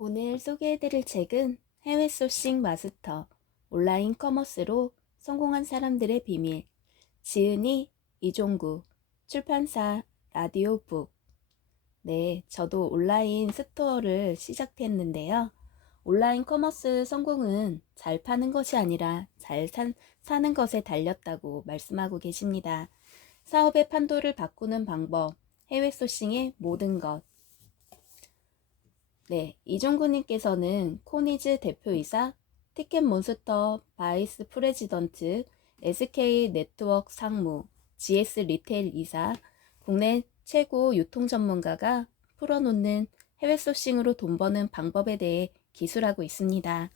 오늘 소개해드릴 책은 해외 소싱 마스터, 온라인 커머스로 성공한 사람들의 비밀, 지은이 이종구, 출판사 라디오북. 네, 저도 온라인 스토어를 시작했는데요. 온라인 커머스 성공은 잘 파는 것이 아니라 사는 것에 달렸다고 말씀하고 계십니다. 사업의 판도를 바꾸는 방법, 해외 소싱의 모든 것. 네, 이종구님께서는 코니즈 대표이사, 티켓몬스터 바이스 프레지던트, SK 네트워크 상무, GS 리테일 이사, 국내 최고 유통 전문가가 풀어놓는 해외 소싱으로 돈 버는 방법에 대해 기술하고 있습니다.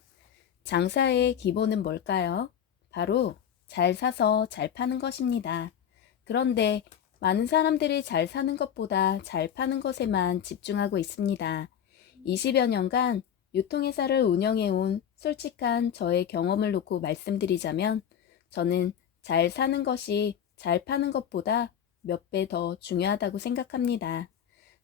장사의 기본은 뭘까요? 바로 잘 사서 잘 파는 것입니다. 그런데 많은 사람들이 잘 사는 것보다 잘 파는 것에만 집중하고 있습니다. 20여 년간 유통회사를 운영해온 솔직한 저의 경험을 놓고 말씀드리자면 저는 잘 사는 것이 잘 파는 것보다 몇 배 더 중요하다고 생각합니다.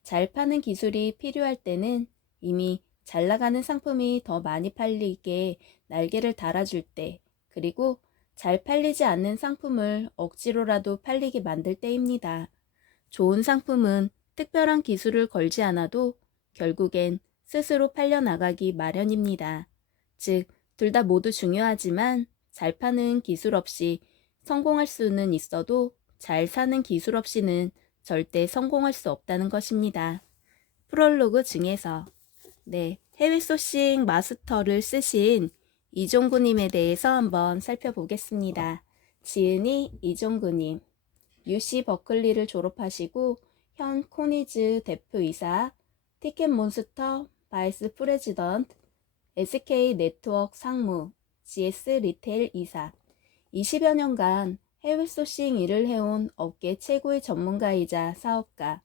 잘 파는 기술이 필요할 때는 이미 잘 나가는 상품이 더 많이 팔리게 날개를 달아줄 때, 그리고 잘 팔리지 않는 상품을 억지로라도 팔리게 만들 때입니다. 좋은 상품은 특별한 기술을 걸지 않아도 결국엔 스스로 팔려나가기 마련입니다. 즉, 둘 다 모두 중요하지만 잘 파는 기술 없이 성공할 수는 있어도 잘 사는 기술 없이는 절대 성공할 수 없다는 것입니다. 프롤로그 중에서 해외 소싱 마스터를 쓰신 이종구님에 대해서 한번 살펴보겠습니다. 지은이 이종구님, UC 버클리를 졸업하시고 현 코니즈 대표이사, 티켓몬스터 바이스 프레지던트, SK 네트워크 상무, GS 리테일 이사, 20여 년간 해외 소싱 일을 해온 업계 최고의 전문가이자 사업가,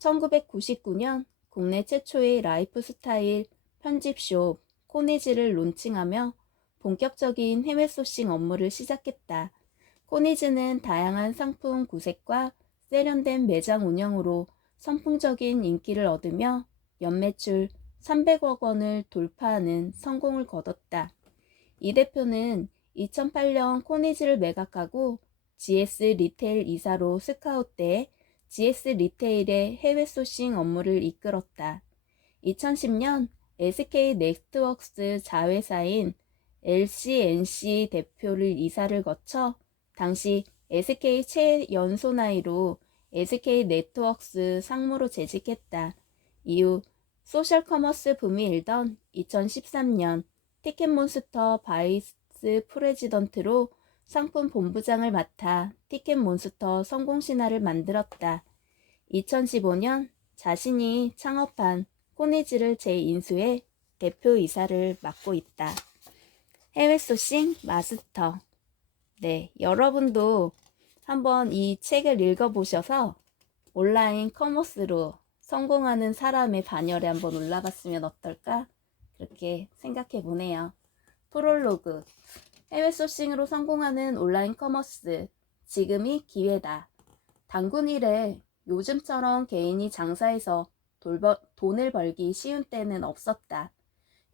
1999년 국내 최초의 라이프 스타일 편집숍 코니즈를 론칭하며 본격적인 해외 소싱 업무를 시작했다. 코니즈는 다양한 상품 구색과 세련된 매장 운영으로 선풍적인 인기를 얻으며 연매출 300억 원을 돌파하는 성공을 거뒀다. 이 대표는 2008년 코니즈를 매각하고 GS 리테일 이사로 스카웃돼 GS 리테일의 해외 소싱 업무를 이끌었다. 2010년 SK 네트워크스 자회사인 LCNC 대표를 이사를 거쳐 당시 SK 최연소 나이로 SK 네트워크스 상무로 재직했다. 이후 소셜 커머스 붐이 일던 2013년 티켓몬스터 바이스 프레지던트로 상품 본부장을 맡아 티켓몬스터 성공 신화를 만들었다. 2015년 자신이 창업한 코니즈를 재인수해 대표이사를 맡고 있다. 해외 소싱 마스터. 네, 여러분도 한번 이 책을 읽어보셔서 온라인 커머스로 성공하는 사람의 반열에 한번 올라봤으면 어떨까? 그렇게 생각해 보네요. 프롤로그. 해외 소싱으로 성공하는 온라인 커머스. 지금이 기회다. 단군 이래 요즘처럼 개인이 장사해서 돈을 벌기 쉬운 때는 없었다.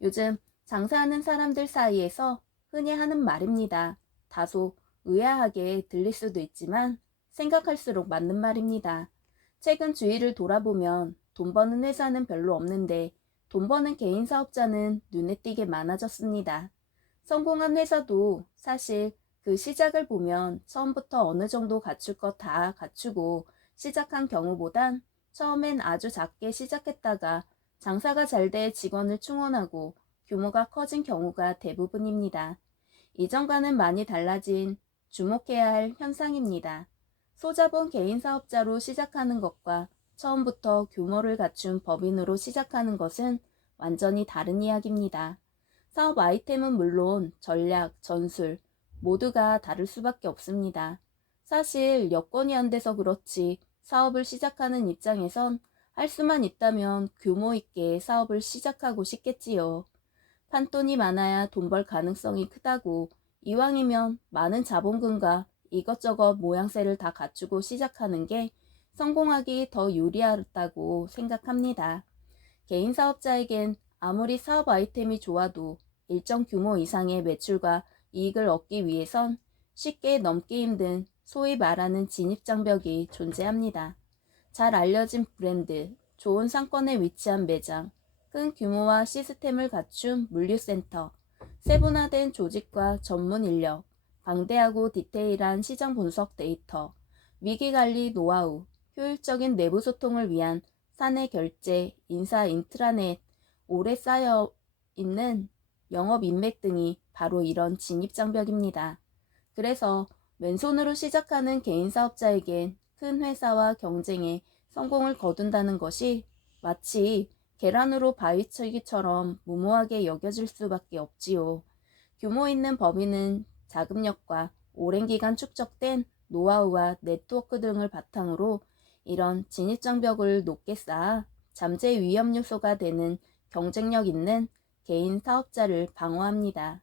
요즘 장사하는 사람들 사이에서 흔히 하는 말입니다. 다소 의아하게 들릴 수도 있지만 생각할수록 맞는 말입니다. 최근 주위를 돌아보면 돈 버는 회사는 별로 없는데 돈 버는 개인 사업자는 눈에 띄게 많아졌습니다. 성공한 회사도 사실 그 시작을 보면 처음부터 어느 정도 갖출 것 다 갖추고 시작한 경우보단 처음엔 아주 작게 시작했다가 장사가 잘 돼 직원을 충원하고 규모가 커진 경우가 대부분입니다. 이전과는 많이 달라진 주목해야 할 현상입니다. 소자본 개인 사업자로 시작하는 것과 처음부터 규모를 갖춘 법인으로 시작하는 것은 완전히 다른 이야기입니다. 사업 아이템은 물론 전략, 전술 모두가 다를 수밖에 없습니다. 사실 여건이 안 돼서 그렇지 사업을 시작하는 입장에선 할 수만 있다면 규모 있게 사업을 시작하고 싶겠지요. 판돈이 많아야 돈 벌 가능성이 크다고 이왕이면 많은 자본금과 이것저것 모양새를 다 갖추고 시작하는 게 성공하기 더 유리하다고 생각합니다. 개인 사업자에겐 아무리 사업 아이템이 좋아도 일정 규모 이상의 매출과 이익을 얻기 위해선 쉽게 넘기 힘든 소위 말하는 진입장벽이 존재합니다. 잘 알려진 브랜드, 좋은 상권에 위치한 매장, 큰 규모와 시스템을 갖춘 물류센터, 세분화된 조직과 전문 인력, 방대하고 디테일한 시장 분석 데이터, 위기관리 노하우, 효율적인 내부 소통을 위한 사내 결제, 인사 인트라넷, 오래 쌓여 있는 영업 인맥 등이 바로 이런 진입장벽입니다. 그래서 맨손으로 시작하는 개인 사업자에겐 큰 회사와 경쟁에 성공을 거둔다는 것이 마치 계란으로 바위치기처럼 무모하게 여겨질 수밖에 없지요. 규모 있는 법인은 자금력과 오랜 기간 축적된 노하우와 네트워크 등을 바탕으로 이런 진입장벽을 높게 쌓아 잠재 위험 요소가 되는 경쟁력 있는 개인 사업자를 방어합니다.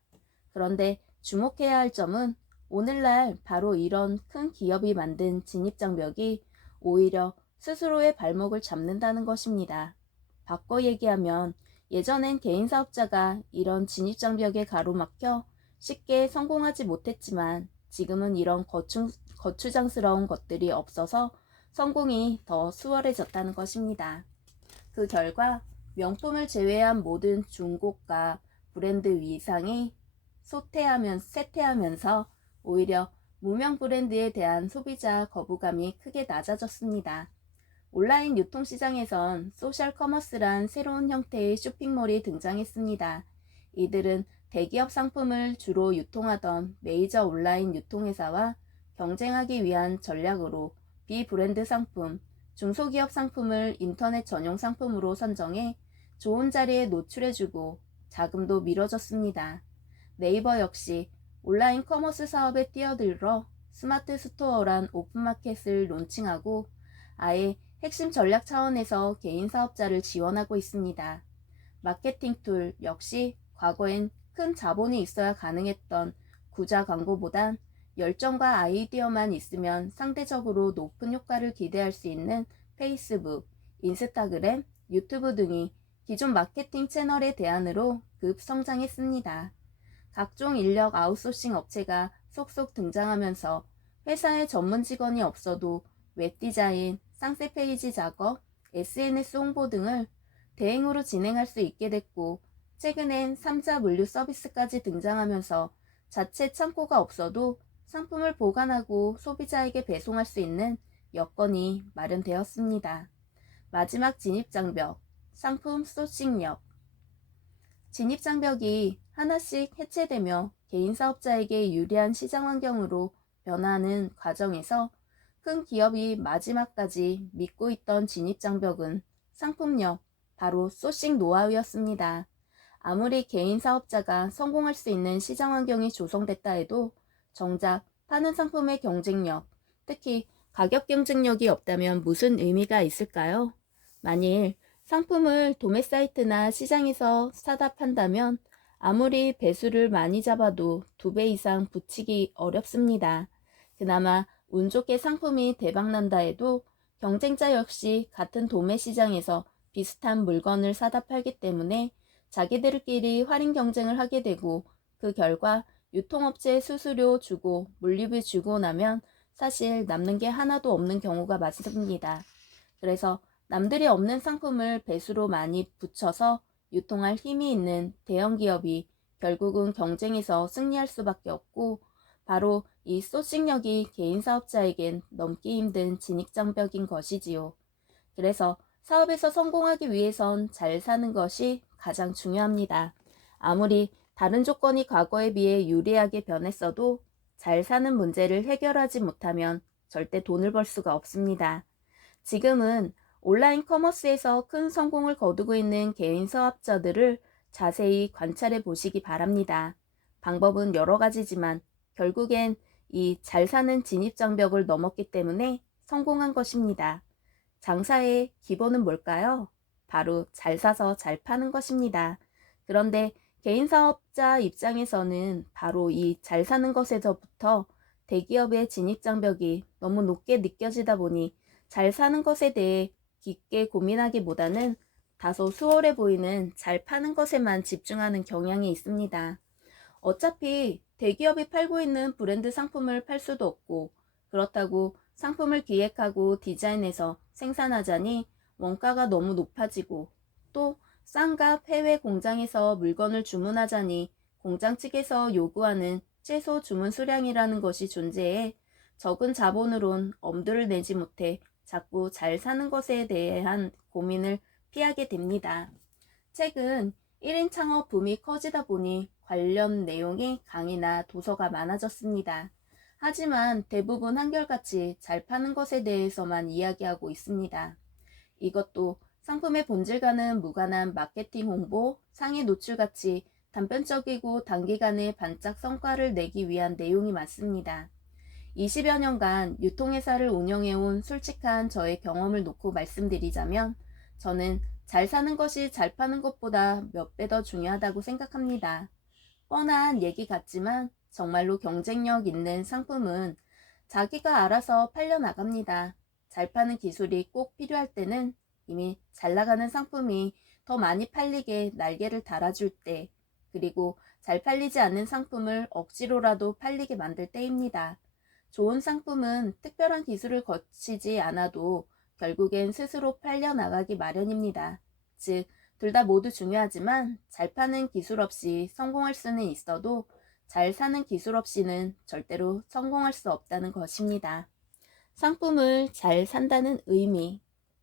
그런데 주목해야 할 점은 오늘날 바로 이런 큰 기업이 만든 진입장벽이 오히려 스스로의 발목을 잡는다는 것입니다. 바꿔 얘기하면 예전엔 개인 사업자가 이런 진입장벽에 가로막혀 쉽게 성공하지 못했지만 지금은 이런 거추장스러운 것들이 없어서 성공이 더 수월해졌다는 것입니다. 그 결과 명품을 제외한 모든 중고가 브랜드 위상이 쇠퇴하면서 오히려 무명 브랜드에 대한 소비자 거부감이 크게 낮아졌습니다. 온라인 유통시장에선 소셜 커머스란 새로운 형태의 쇼핑몰이 등장했습니다. 이들은 대기업 상품을 주로 유통하던 메이저 온라인 유통회사와 경쟁하기 위한 전략으로 비브랜드 상품, 중소기업 상품을 인터넷 전용 상품으로 선정해 좋은 자리에 노출해주고 자금도 밀어줬습니다. 네이버 역시 온라인 커머스 사업에 뛰어들어 스마트 스토어란 오픈마켓을 론칭하고 아예 핵심 전략 차원에서 개인 사업자를 지원하고 있습니다. 마케팅 툴 역시 과거엔 큰 자본이 있어야 가능했던 구자 광고보단 열정과 아이디어만 있으면 상대적으로 높은 효과를 기대할 수 있는 페이스북, 인스타그램, 유튜브 등이 기존 마케팅 채널의 대안으로 급성장했습니다. 각종 인력 아웃소싱 업체가 속속 등장하면서 회사에 전문 직원이 없어도 웹디자인, 상세 페이지 작업, SNS 홍보 등을 대행으로 진행할 수 있게 됐고 최근엔 3자 물류 서비스까지 등장하면서 자체 창고가 없어도 상품을 보관하고 소비자에게 배송할 수 있는 여건이 마련되었습니다. 마지막 진입장벽, 상품 소싱력. 진입장벽이 하나씩 해체되며 개인 사업자에게 유리한 시장 환경으로 변화하는 과정에서 큰 기업이 마지막까지 믿고 있던 진입장벽은 상품력, 바로 소싱 노하우였습니다. 아무리 개인 사업자가 성공할 수 있는 시장 환경이 조성됐다 해도 정작 파는 상품의 경쟁력, 특히 가격 경쟁력이 없다면 무슨 의미가 있을까요? 만일 상품을 도매 사이트나 시장에서 사다 판다면 아무리 배수를 많이 잡아도 2배 이상 붙이기 어렵습니다. 그나마 운 좋게 상품이 대박난다 해도 경쟁자 역시 같은 도매 시장에서 비슷한 물건을 사다 팔기 때문에 자기들끼리 할인 경쟁을 하게 되고 그 결과 유통업체 수수료 주고 물류비 주고 나면 사실 남는 게 하나도 없는 경우가 많습니다. 그래서 남들이 없는 상품을 배수로 많이 붙여서 유통할 힘이 있는 대형 기업이 결국은 경쟁에서 승리할 수밖에 없고 바로 이 소싱력이 개인 사업자에겐 넘기 힘든 진입장벽인 것이지요. 그래서 사업에서 성공하기 위해선 잘 사는 것이 가장 중요합니다. 아무리 다른 조건이 과거에 비해 유리하게 변했어도 잘 사는 문제를 해결하지 못하면 절대 돈을 벌 수가 없습니다. 지금은 온라인 커머스에서 큰 성공을 거두고 있는 개인 사업자들을 자세히 관찰해 보시기 바랍니다. 방법은 여러 가지지만 결국엔 이 잘 사는 진입장벽을 넘었기 때문에 성공한 것입니다. 장사의 기본은 뭘까요? 바로 잘 사서 잘 파는 것입니다. 그런데 개인 사업자 입장에서는 바로 이 잘 사는 것에서부터 대기업의 진입장벽이 너무 높게 느껴지다 보니 잘 사는 것에 대해 깊게 고민하기보다는 다소 수월해 보이는 잘 파는 것에만 집중하는 경향이 있습니다. 어차피 대기업이 팔고 있는 브랜드 상품을 팔 수도 없고, 그렇다고 상품을 기획하고 디자인해서 생산하자니 원가가 너무 높아지고, 또 싼값 해외 공장에서 물건을 주문하자니 공장 측에서 요구하는 최소 주문 수량이라는 것이 존재해 적은 자본으론 엄두를 내지 못해 자꾸 잘 사는 것에 대한 고민을 피하게 됩니다. 최근 1인 창업 붐이 커지다 보니 관련 내용의 강의나 도서가 많아졌습니다. 하지만 대부분 한결같이 잘 파는 것에 대해서만 이야기하고 있습니다. 이것도 상품의 본질과는 무관한 마케팅 홍보, 상해 노출같이 단편적이고 단기간에 반짝 성과를 내기 위한 내용이 많습니다. 20여 년간 유통회사를 운영해온 솔직한 저의 경험을 놓고 말씀드리자면 저는 잘 사는 것이 잘 파는 것보다 몇 배 더 중요하다고 생각합니다. 뻔한 얘기 같지만 정말로 경쟁력 있는 상품은 자기가 알아서 팔려나갑니다. 잘 파는 기술이 꼭 필요할 때는 이미 잘 나가는 상품이 더 많이 팔리게 날개를 달아줄 때, 그리고 잘 팔리지 않는 상품을 억지로라도 팔리게 만들 때입니다. 좋은 상품은 특별한 기술을 거치지 않아도 결국엔 스스로 팔려나가기 마련입니다. 즉, 둘 다 모두 중요하지만 잘 파는 기술 없이 성공할 수는 있어도 잘 사는 기술 없이는 절대로 성공할 수 없다는 것입니다. 상품을 잘 산다는 의미.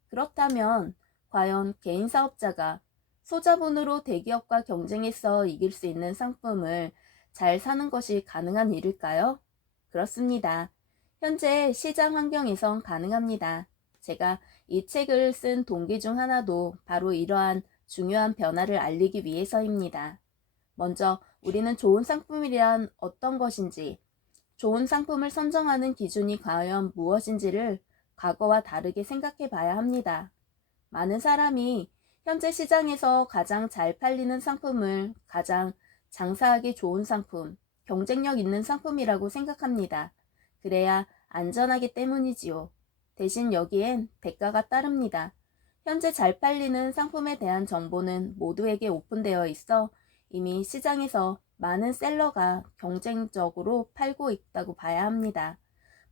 그렇다면 과연 개인 사업자가 소자본으로 대기업과 경쟁해서 이길 수 있는 상품을 잘 사는 것이 가능한 일일까요? 그렇습니다. 현재 시장 환경에선 가능합니다. 제가 이 책을 쓴 동기 중 하나도 바로 이러한 중요한 변화를 알리기 위해서입니다. 먼저 우리는 좋은 상품이란 어떤 것인지, 좋은 상품을 선정하는 기준이 과연 무엇인지를 과거와 다르게 생각해 봐야 합니다. 많은 사람이 현재 시장에서 가장 잘 팔리는 상품을 가장 장사하기 좋은 상품, 경쟁력 있는 상품이라고 생각합니다. 그래야 안전하기 때문이지요. 대신 여기엔 대가가 따릅니다. 현재 잘 팔리는 상품에 대한 정보는 모두에게 오픈되어 있어 이미 시장에서 많은 셀러가 경쟁적으로 팔고 있다고 봐야 합니다.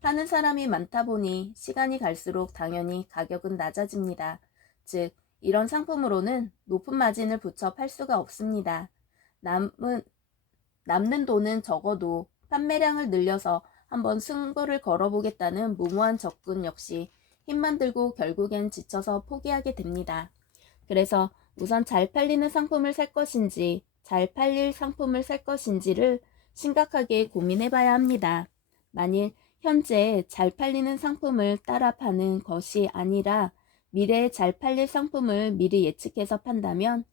파는 사람이 많다 보니 시간이 갈수록 당연히 가격은 낮아집니다. 즉, 이런 상품으로는 높은 마진을 붙여 팔 수가 없습니다. 남는 돈은 적어도 판매량을 늘려서 한번 승부를 걸어보겠다는 무모한 접근 역시 힘만 들고 결국엔 지쳐서 포기하게 됩니다. 그래서 우선 잘 팔리는 상품을 살 것인지 잘 팔릴 상품을 살 것인지를 심각하게 고민해 봐야 합니다. 만일 현재 잘 팔리는 상품을 따라 파는 것이 아니라 미래에 잘 팔릴 상품을 미리 예측해서 판다면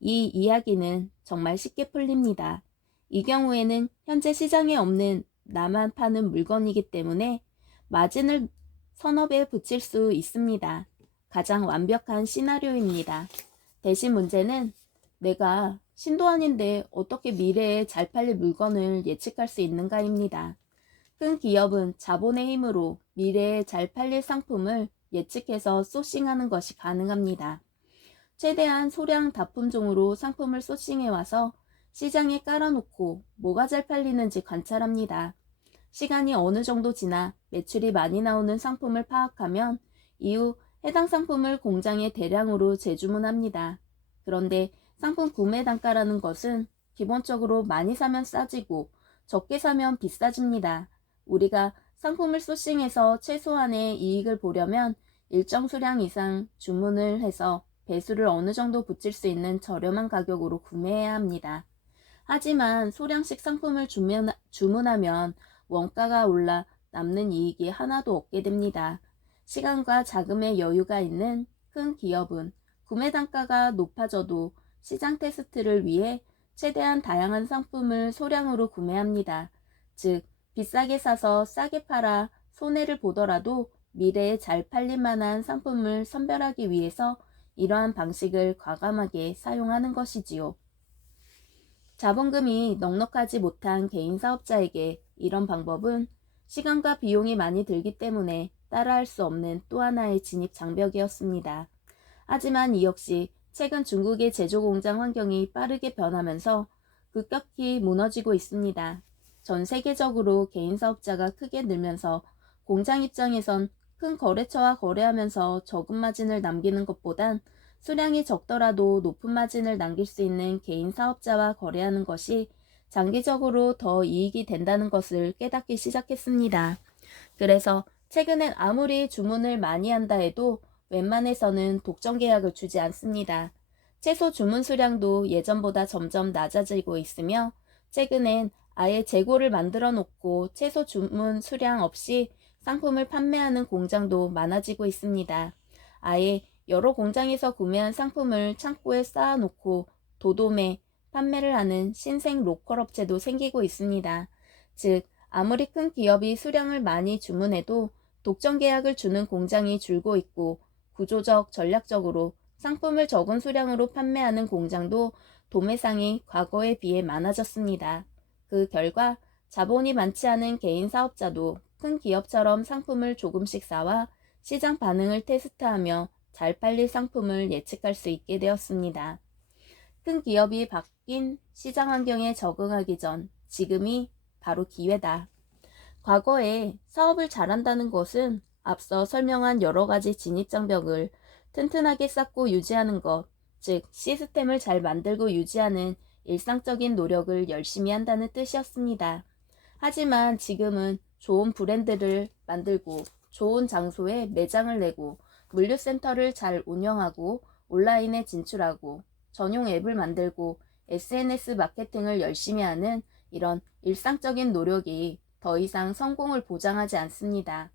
이 이야기는 정말 쉽게 풀립니다. 이 경우에는 현재 시장에 없는 나만 파는 물건이기 때문에 마진을 서너 배 붙일 수 있습니다. 가장 완벽한 시나리오입니다. 대신 문제는 내가 신도 아닌데 어떻게 미래에 잘 팔릴 물건을 예측할 수 있는가입니다. 큰 기업은 자본의 힘으로 미래에 잘 팔릴 상품을 예측해서 소싱하는 것이 가능합니다. 최대한 소량 다품종으로 상품을 소싱해와서 시장에 깔아놓고 뭐가 잘 팔리는지 관찰합니다. 시간이 어느 정도 지나 매출이 많이 나오는 상품을 파악하면 이후 해당 상품을 공장에 대량으로 재주문합니다. 그런데 상품 구매 단가라는 것은 기본적으로 많이 사면 싸지고 적게 사면 비싸집니다. 우리가 상품을 소싱해서 최소한의 이익을 보려면 일정 수량 이상 주문을 해서 배수를 어느 정도 붙일 수 있는 저렴한 가격으로 구매해야 합니다. 하지만 소량씩 상품을 주문하면 원가가 올라 남는 이익이 하나도 없게 됩니다. 시간과 자금의 여유가 있는 큰 기업은 구매 단가가 높아져도 시장 테스트를 위해 최대한 다양한 상품을 소량으로 구매합니다. 즉, 비싸게 사서 싸게 팔아 손해를 보더라도 미래에 잘 팔릴 만한 상품을 선별하기 위해서 이러한 방식을 과감하게 사용하는 것이지요. 자본금이 넉넉하지 못한 개인 사업자에게 이런 방법은 시간과 비용이 많이 들기 때문에 따라할 수 없는 또 하나의 진입 장벽이었습니다. 하지만 이 역시 최근 중국의 제조 공장 환경이 빠르게 변하면서 급격히 무너지고 있습니다. 전 세계적으로 개인 사업자가 크게 늘면서 공장 입장에선 큰 거래처와 거래하면서 적은 마진을 남기는 것보단 수량이 적더라도 높은 마진을 남길 수 있는 개인 사업자와 거래하는 것이 장기적으로 더 이익이 된다는 것을 깨닫기 시작했습니다. 그래서 최근엔 아무리 주문을 많이 한다 해도 웬만해서는 독점 계약을 주지 않습니다. 채소 주문 수량도 예전보다 점점 낮아지고 있으며 최근엔 아예 재고를 만들어 놓고 채소 주문 수량 없이 상품을 판매하는 공장도 많아지고 있습니다. 아예 여러 공장에서 구매한 상품을 창고에 쌓아놓고 도도매 판매를 하는 신생 로컬 업체도 생기고 있습니다. 즉, 아무리 큰 기업이 수량을 많이 주문해도 독점 계약을 주는 공장이 줄고 있고 구조적, 전략적으로 상품을 적은 수량으로 판매하는 공장도 도매상이 과거에 비해 많아졌습니다. 그 결과 자본이 많지 않은 개인 사업자도 큰 기업처럼 상품을 조금씩 사와 시장 반응을 테스트하며 잘 팔릴 상품을 예측할 수 있게 되었습니다. 큰 기업이 바뀐 시장 환경에 적응하기 전 지금이 바로 기회다. 과거에 사업을 잘한다는 것은 앞서 설명한 여러 가지 진입장벽을 튼튼하게 쌓고 유지하는 것, 즉 시스템을 잘 만들고 유지하는 일상적인 노력을 열심히 한다는 뜻이었습니다. 하지만 지금은 좋은 브랜드를 만들고 좋은 장소에 매장을 내고 물류센터를 잘 운영하고 온라인에 진출하고 전용 앱을 만들고 SNS 마케팅을 열심히 하는 이런 일상적인 노력이 더 이상 성공을 보장하지 않습니다.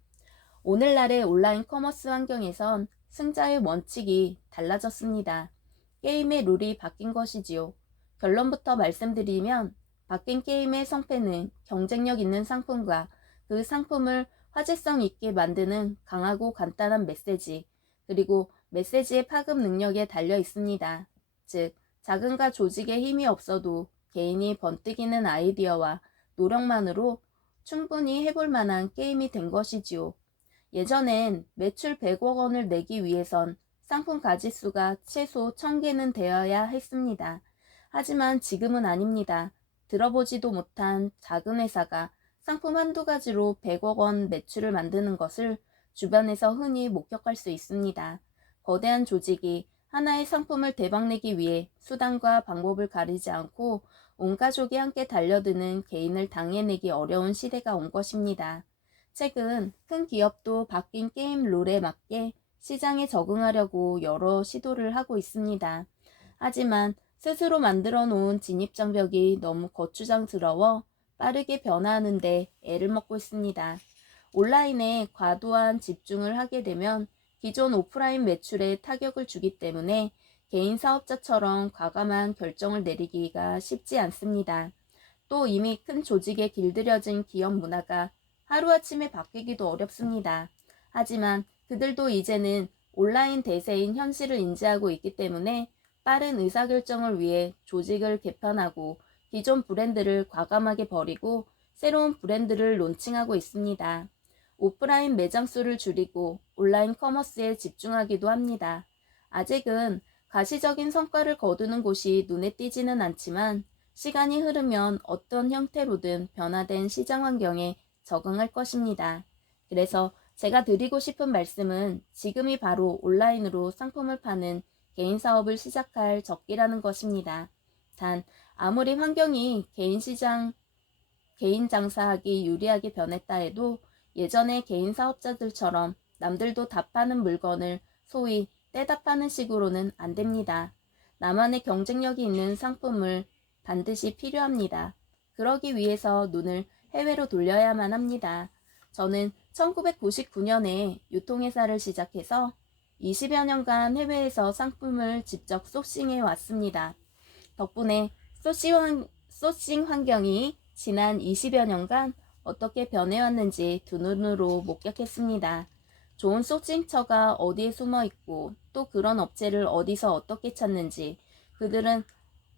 오늘날의 온라인 커머스 환경에선 승자의 원칙이 달라졌습니다. 게임의 룰이 바뀐 것이지요. 결론부터 말씀드리면 바뀐 게임의 성패는 경쟁력 있는 상품과 그 상품을 화제성 있게 만드는 강하고 간단한 메시지, 그리고 메시지의 파급 능력에 달려 있습니다. 즉, 자금과 조직에 힘이 없어도 개인이 번뜩이는 아이디어와 노력만으로 충분히 해볼 만한 게임이 된 것이지요. 예전엔 매출 100억 원을 내기 위해선 상품 가짓수가 최소 1000개는 되어야 했습니다. 하지만 지금은 아닙니다. 들어보지도 못한 작은 회사가 상품 한두 가지로 100억 원 매출을 만드는 것을 주변에서 흔히 목격할 수 있습니다. 거대한 조직이 하나의 상품을 대박내기 위해 수단과 방법을 가리지 않고 온 가족이 함께 달려드는 개인을 당해내기 어려운 시대가 온 것입니다. 최근 큰 기업도 바뀐 게임 룰에 맞게 시장에 적응하려고 여러 시도를 하고 있습니다. 하지만 스스로 만들어 놓은 진입장벽이 너무 거추장스러워 빠르게 변화하는데 애를 먹고 있습니다. 온라인에 과도한 집중을 하게 되면 기존 오프라인 매출에 타격을 주기 때문에 개인 사업자처럼 과감한 결정을 내리기가 쉽지 않습니다. 또 이미 큰 조직에 길들여진 기업 문화가 하루아침에 바뀌기도 어렵습니다. 하지만 그들도 이제는 온라인 대세인 현실을 인지하고 있기 때문에 빠른 의사결정을 위해 조직을 개편하고 기존 브랜드를 과감하게 버리고 새로운 브랜드를 론칭하고 있습니다. 오프라인 매장 수를 줄이고 온라인 커머스에 집중하기도 합니다. 아직은 가시적인 성과를 거두는 곳이 눈에 띄지는 않지만 시간이 흐르면 어떤 형태로든 변화된 시장 환경에 적응할 것입니다. 그래서 제가 드리고 싶은 말씀은 지금이 바로 온라인으로 상품을 파는 개인 사업을 시작할 적기라는 것입니다. 단 아무리 환경이 개인 장사하기 유리하게 변했다 해도 예전의 개인 사업자들처럼 남들도 다 파는 물건을 소위 떼다 파는 식으로는 안 됩니다. 나만의 경쟁력이 있는 상품을 반드시 필요합니다. 그러기 위해서 눈을 해외로 돌려야만 합니다. 저는 1999년에 유통회사를 시작해서 20여 년간 해외에서 상품을 직접 소싱해 왔습니다. 덕분에 소싱 환경이 지난 20여 년간 어떻게 변해왔는지 두 눈으로 목격했습니다. 좋은 소싱처가 어디에 숨어 있고 또 그런 업체를 어디서 어떻게 찾는지, 그들은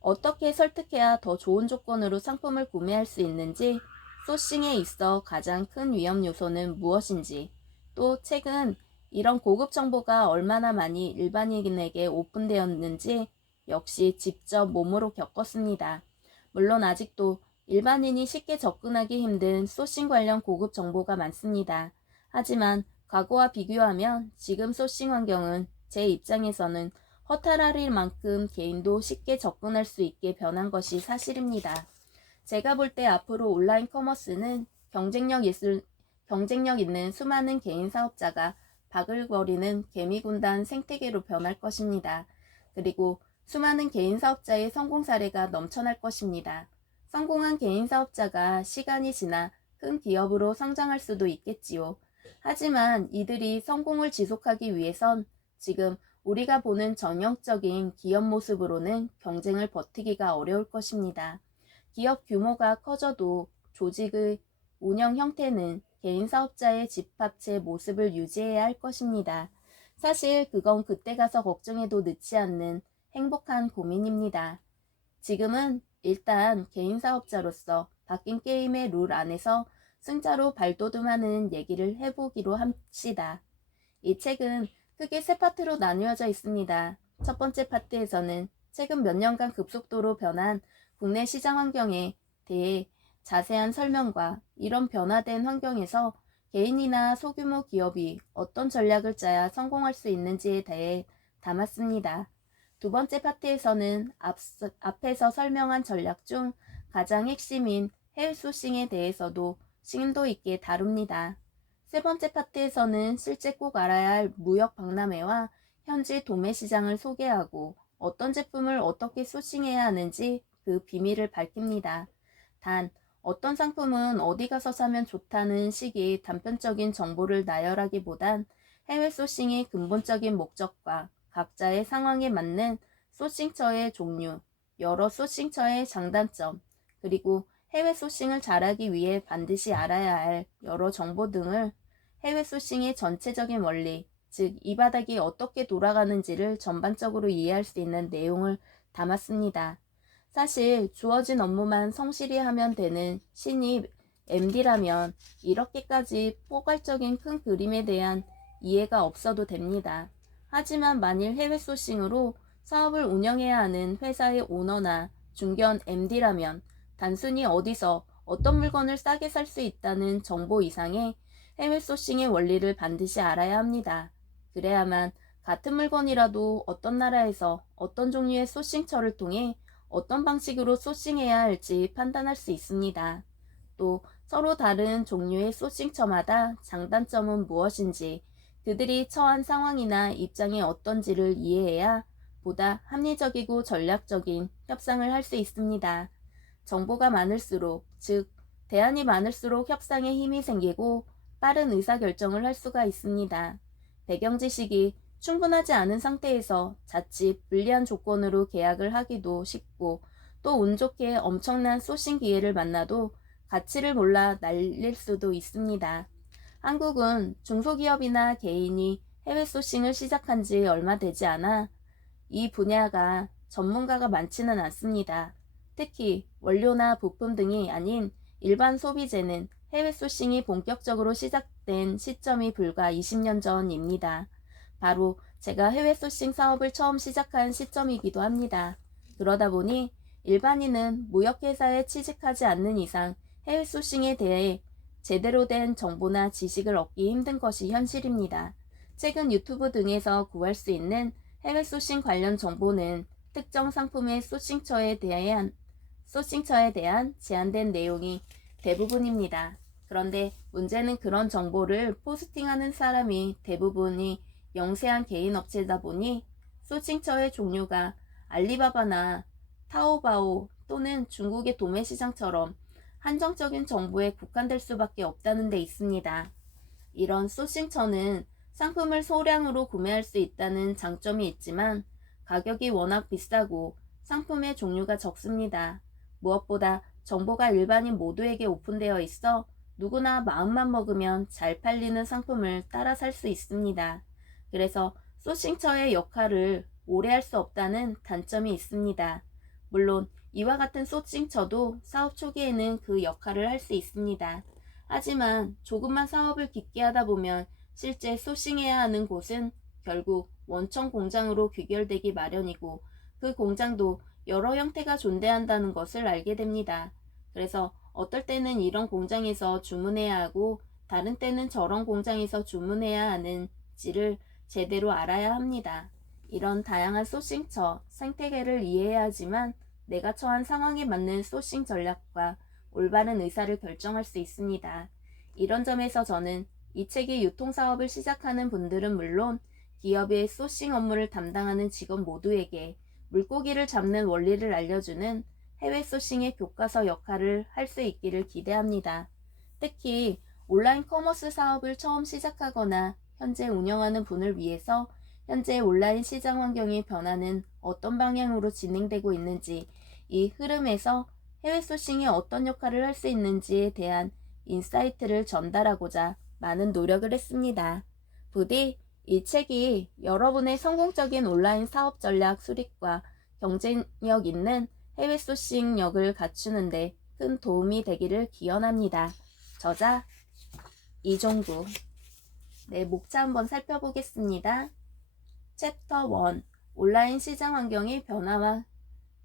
어떻게 설득해야 더 좋은 조건으로 상품을 구매할 수 있는지, 소싱에 있어 가장 큰 위험 요소는 무엇인지, 또 최근 이런 고급 정보가 얼마나 많이 일반인에게 오픈되었는지 역시 직접 몸으로 겪었습니다. 물론 아직도 일반인이 쉽게 접근하기 힘든 소싱 관련 고급 정보가 많습니다. 하지만 과거와 비교하면 지금 소싱 환경은 제 입장에서는 허탈할 만큼 개인도 쉽게 접근할 수 있게 변한 것이 사실입니다. 제가 볼 때 앞으로 온라인 커머스는 경쟁력 있는 수많은 개인 사업자가 바글거리는 개미군단 생태계로 변할 것입니다. 그리고 수많은 개인 사업자의 성공 사례가 넘쳐날 것입니다. 성공한 개인 사업자가 시간이 지나 큰 기업으로 성장할 수도 있겠지요. 하지만 이들이 성공을 지속하기 위해선 지금 우리가 보는 전형적인 기업 모습으로는 경쟁을 버티기가 어려울 것입니다. 기업 규모가 커져도 조직의 운영 형태는 개인 사업자의 집합체 모습을 유지해야 할 것입니다. 사실 그건 그때 가서 걱정해도 늦지 않는 행복한 고민입니다. 지금은 일단 개인 사업자로서 바뀐 게임의 룰 안에서 승자로 발돋움하는 얘기를 해보기로 합시다. 이 책은 크게 세 파트로 나누어져 있습니다. 첫 번째 파트에서는 최근 몇 년간 급속도로 변한 국내 시장 환경에 대해 자세한 설명과 이런 변화된 환경에서 개인이나 소규모 기업이 어떤 전략을 짜야 성공할 수 있는지에 대해 담았습니다. 두 번째 파트에서는 앞에서 설명한 전략 중 가장 핵심인 해외 소싱에 대해서도 심도 있게 다룹니다. 세 번째 파트에서는 실제 꼭 알아야 할 무역 박람회와 현지 도매 시장을 소개하고 어떤 제품을 어떻게 소싱해야 하는지 그 비밀을 밝힙니다. 단, 어떤 상품은 어디 가서 사면 좋다는 식의 단편적인 정보를 나열하기보단 해외 소싱의 근본적인 목적과 각자의 상황에 맞는 소싱처의 종류, 여러 소싱처의 장단점, 그리고 해외 소싱을 잘하기 위해 반드시 알아야 할 여러 정보 등을 해외 소싱의 전체적인 원리, 즉 이 바닥이 어떻게 돌아가는지를 전반적으로 이해할 수 있는 내용을 담았습니다. 사실 주어진 업무만 성실히 하면 되는 신입 MD라면 이렇게까지 포괄적인 큰 그림에 대한 이해가 없어도 됩니다. 하지만 만일 해외 소싱으로 사업을 운영해야 하는 회사의 오너나 중견 MD라면 단순히 어디서 어떤 물건을 싸게 살 수 있다는 정보 이상의 해외 소싱의 원리를 반드시 알아야 합니다. 그래야만 같은 물건이라도 어떤 나라에서 어떤 종류의 소싱처를 통해 어떤 방식으로 소싱해야 할지 판단할 수 있습니다. 또 서로 다른 종류의 소싱처마다 장단점은 무엇인지, 그들이 처한 상황이나 입장이 어떤지를 이해해야 보다 합리적이고 전략적인 협상을 할 수 있습니다. 정보가 많을수록, 즉 대안이 많을수록 협상에 힘이 생기고 빠른 의사결정을 할 수가 있습니다. 배경 지식이 충분하지 않은 상태에서 자칫 불리한 조건으로 계약을 하기도 쉽고 또 운 좋게 엄청난 소싱 기회를 만나도 가치를 몰라 날릴 수도 있습니다. 한국은 중소기업이나 개인이 해외 소싱을 시작한 지 얼마 되지 않아 이 분야가 전문가가 많지는 않습니다. 특히 원료나 부품 등이 아닌 일반 소비재는 해외 소싱이 본격적으로 시작된 시점이 불과 20년 전입니다. 바로 제가 해외 소싱 사업을 처음 시작한 시점이기도 합니다. 그러다 보니 일반인은 무역회사에 취직하지 않는 이상 해외 소싱에 대해 제대로 된 정보나 지식을 얻기 힘든 것이 현실입니다. 최근 유튜브 등에서 구할 수 있는 해외 소싱 관련 정보는 특정 상품의 소싱처에 대한 제한된 내용이 대부분입니다. 그런데 문제는 그런 정보를 포스팅하는 사람이 대부분이 영세한 개인 업체다 보니 소싱처의 종류가 알리바바나 타오바오 또는 중국의 도매시장처럼 한정적인 정보에 국한될 수밖에 없다는 데 있습니다. 이런 소싱처는 상품을 소량으로 구매할 수 있다는 장점이 있지만 가격이 워낙 비싸고 상품의 종류가 적습니다. 무엇보다 정보가 일반인 모두에게 오픈되어 있어 누구나 마음만 먹으면 잘 팔리는 상품을 따라 살 수 있습니다. 그래서 소싱처의 역할을 오래 할 수 없다는 단점이 있습니다. 물론 이와 같은 소싱처도 사업 초기에는 그 역할을 할 수 있습니다. 하지만 조금만 사업을 깊게 하다 보면 실제 소싱해야 하는 곳은 결국 원천 공장으로 귀결되기 마련이고 그 공장도 여러 형태가 존재한다는 것을 알게 됩니다. 그래서 어떨 때는 이런 공장에서 주문해야 하고 다른 때는 저런 공장에서 주문해야 하는지를 제대로 알아야 합니다. 이런 다양한 소싱처, 생태계를 이해해야 하지만 내가 처한 상황에 맞는 소싱 전략과 올바른 의사를 결정할 수 있습니다. 이런 점에서 저는 이 책이 유통사업을 시작하는 분들은 물론 기업의 소싱 업무를 담당하는 직원 모두에게 물고기를 잡는 원리를 알려주는 해외 소싱의 교과서 역할을 할 수 있기를 기대합니다. 특히 온라인 커머스 사업을 처음 시작하거나 현재 운영하는 분을 위해서 현재 온라인 시장 환경의 변화는 어떤 방향으로 진행되고 있는지, 이 흐름에서 해외 소싱이 어떤 역할을 할 수 있는지에 대한 인사이트를 전달하고자 많은 노력을 했습니다. 부디 이 책이 여러분의 성공적인 온라인 사업 전략 수립과 경쟁력 있는 해외 소싱력을 갖추는데 큰 도움이 되기를 기원합니다. 저자 이종구. 네, 목차 한번 살펴보겠습니다. 챕터 1. 온라인 시장 환경의 변화와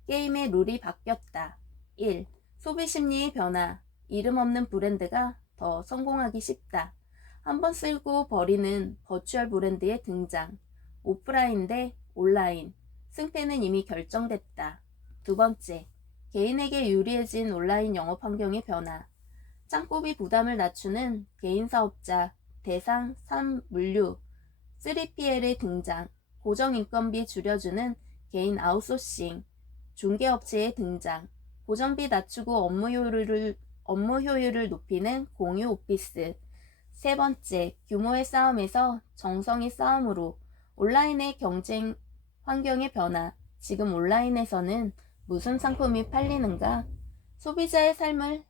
게임의 룰이 바뀌었다. 1. 소비 심리의 변화. 이름 없는 브랜드가 더 성공하기 쉽다. 한번 쓰고 버리는 버추얼 브랜드의 등장. 오프라인 대 온라인. 승패는 이미 결정됐다. 두 번째, 개인에게 유리해진 온라인 영업 환경의 변화. 창고비 부담을 낮추는 개인 사업자, 대상 3물류, 3PL의 등장. 고정인건비 줄여주는 개인 아웃소싱, 중개업체의 등장. 고정비 낮추고 업무 효율을 높이는 공유 오피스. 세 번째, 규모의 싸움에서 정성의 싸움으로 온라인의 경쟁 환경의 변화. 지금 온라인에서는 무슨 상품이 팔리는가? 소비자의 삶을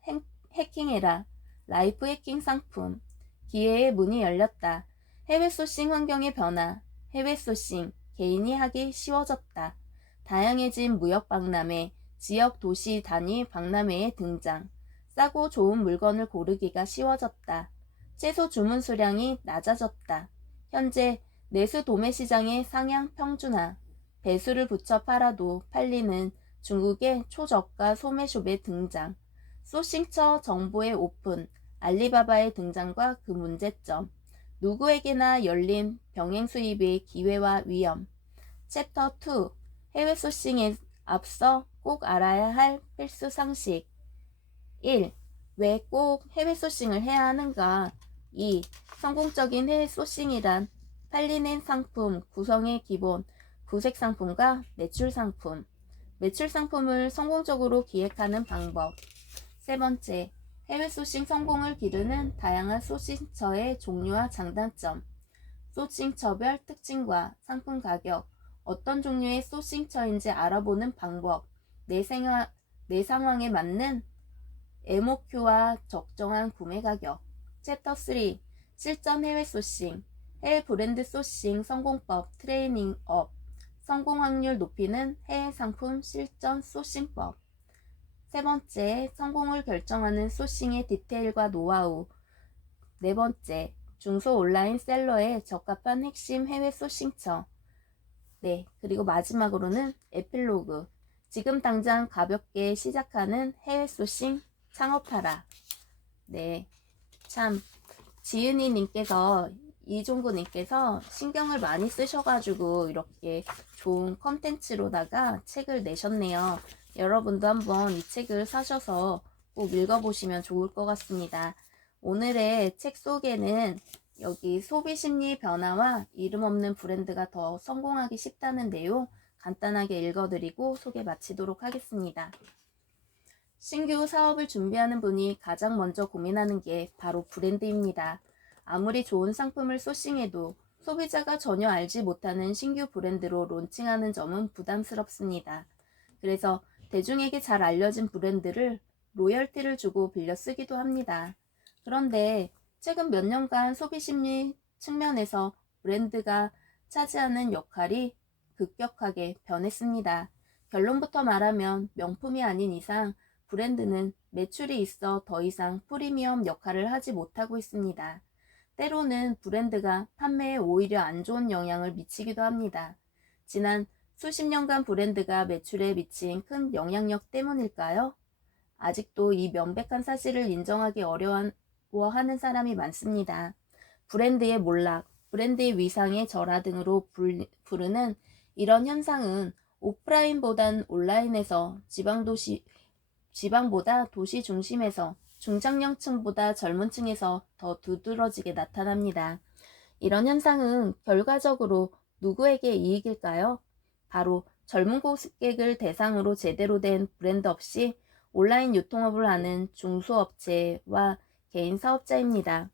해킹해라. 라이프 해킹 상품. 기회의 문이 열렸다. 해외 소싱 환경의 변화. 해외 소싱. 개인이 하기 쉬워졌다. 다양해진 무역 박람회. 지역 도시 단위 박람회의 등장. 싸고 좋은 물건을 고르기가 쉬워졌다. 채소 주문 수량이 낮아졌다. 현재 내수 도매 시장의 상향 평준화. 배수를 붙여 팔아도 팔리는 중국의 초저가 소매숍의 등장. 소싱처 정보의 오픈. 알리바바의 등장과 그 문제점. 누구에게나 열린 병행 수입의 기회와 위험. 챕터 2. 해외 소싱에 앞서 꼭 알아야 할 필수 상식. 1. 왜 꼭 해외 소싱을 해야 하는가? 2. 성공적인 해외 소싱이란 팔리는 상품 구성의 기본, 구색 상품과 매출 상품. 매출 상품을 성공적으로 기획하는 방법. 세 번째, 해외 소싱 성공을 기르는 다양한 소싱처의 종류와 장단점. 소싱처별 특징과 상품 가격, 어떤 종류의 소싱처인지 알아보는 방법. 내 상황에 맞는 MOQ와 적정한 구매 가격. 챕터 3. 실전 해외 소싱. 해외 브랜드 소싱 성공법 트레이닝업. 성공 확률 높이는 해외 상품 실전 소싱법. 세 번째, 성공을 결정하는 소싱의 디테일과 노하우. 네 번째, 중소 온라인 셀러에 적합한 핵심 해외 소싱처. 네, 그리고 마지막으로는 에필로그. 지금 당장 가볍게 시작하는 해외 소싱 창업하라. 네, 참 지은이님께서 이종구님께서 신경을 많이 쓰셔가지고 이렇게 좋은 컨텐츠로다가 책을 내셨네요. 여러분도 한번 이 책을 사셔서 꼭 읽어보시면 좋을 것 같습니다. 오늘의 책 소개는 여기 소비심리 변화와 이름 없는 브랜드가 더 성공하기 쉽다는 내용 간단하게 읽어드리고 소개 마치도록 하겠습니다. 신규 사업을 준비하는 분이 가장 먼저 고민하는 게 바로 브랜드입니다. 아무리 좋은 상품을 소싱해도 소비자가 전혀 알지 못하는 신규 브랜드로 론칭하는 점은 부담스럽습니다. 그래서 대중에게 잘 알려진 브랜드를 로열티를 주고 빌려 쓰기도 합니다. 그런데 최근 몇 년간 소비심리 측면에서 브랜드가 차지하는 역할이 급격하게 변했습니다. 결론부터 말하면 명품이 아닌 이상 브랜드는 매출이 있어 더 이상 프리미엄 역할을 하지 못하고 있습니다. 때로는 브랜드가 판매에 오히려 안 좋은 영향을 미치기도 합니다. 지난 수십 년간 브랜드가 매출에 미친 큰 영향력 때문일까요? 아직도 이 명백한 사실을 인정하기 어려워하는 사람이 많습니다. 브랜드의 몰락, 브랜드의 위상의 절하 등으로 부르는 이런 현상은 오프라인보단 온라인에서 지방보다 도시 중심에서 중장년층보다 젊은 층에서 더 두드러지게 나타납니다. 이런 현상은 결과적으로 누구에게 이익일까요? 바로 젊은 고객을 대상으로 제대로 된 브랜드 없이 온라인 유통업을 하는 중소업체와 개인 사업자입니다.